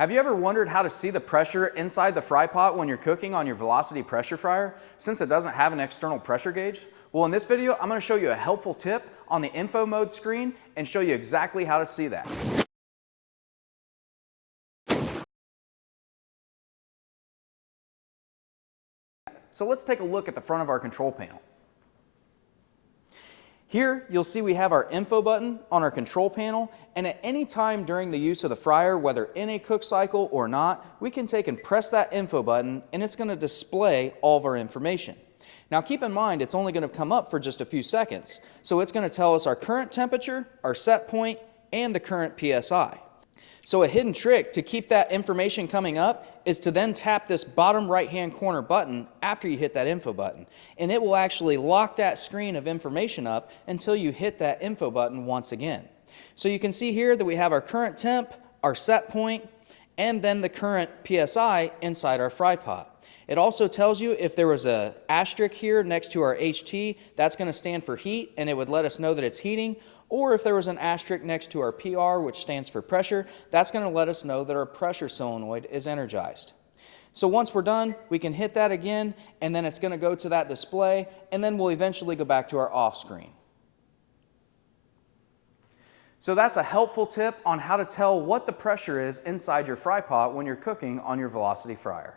Have you ever wondered how to see the pressure inside the fry pot when you're cooking on your Velocity pressure fryer, since it doesn't have an external pressure gauge? Well, in this video, I'm going to show you a helpful tip on the info mode screen and show you exactly how to see that. So let's take a look at the front of our control panel. Here, you'll see we have our info button on our control panel, and at any time during the use of the fryer, whether in a cook cycle or not, we can take and press that info button and it's going to display all of our information. Now keep in mind, it's only going to come up for just a few seconds, so it's going to tell us our current temperature, our set point, and the current PSI. So a hidden trick to keep that information coming up is to then tap this bottom right-hand corner button after you hit that info button, and it will actually lock that screen of information up until you hit that info button once again. So you can see here that we have our current temp, our set point, and then the current PSI inside our fry pot. It also tells you if there was an asterisk here next to our HT, that's going to stand for heat, and it would let us know that it's heating. Or if there was an asterisk next to our PR, which stands for pressure, that's going to let us know that our pressure solenoid is energized. So once we're done, we can hit that again, and then it's going to go to that display, and then we'll eventually go back to our off screen. So that's a helpful tip on how to tell what the pressure is inside your fry pot when you're cooking on your Velocity fryer.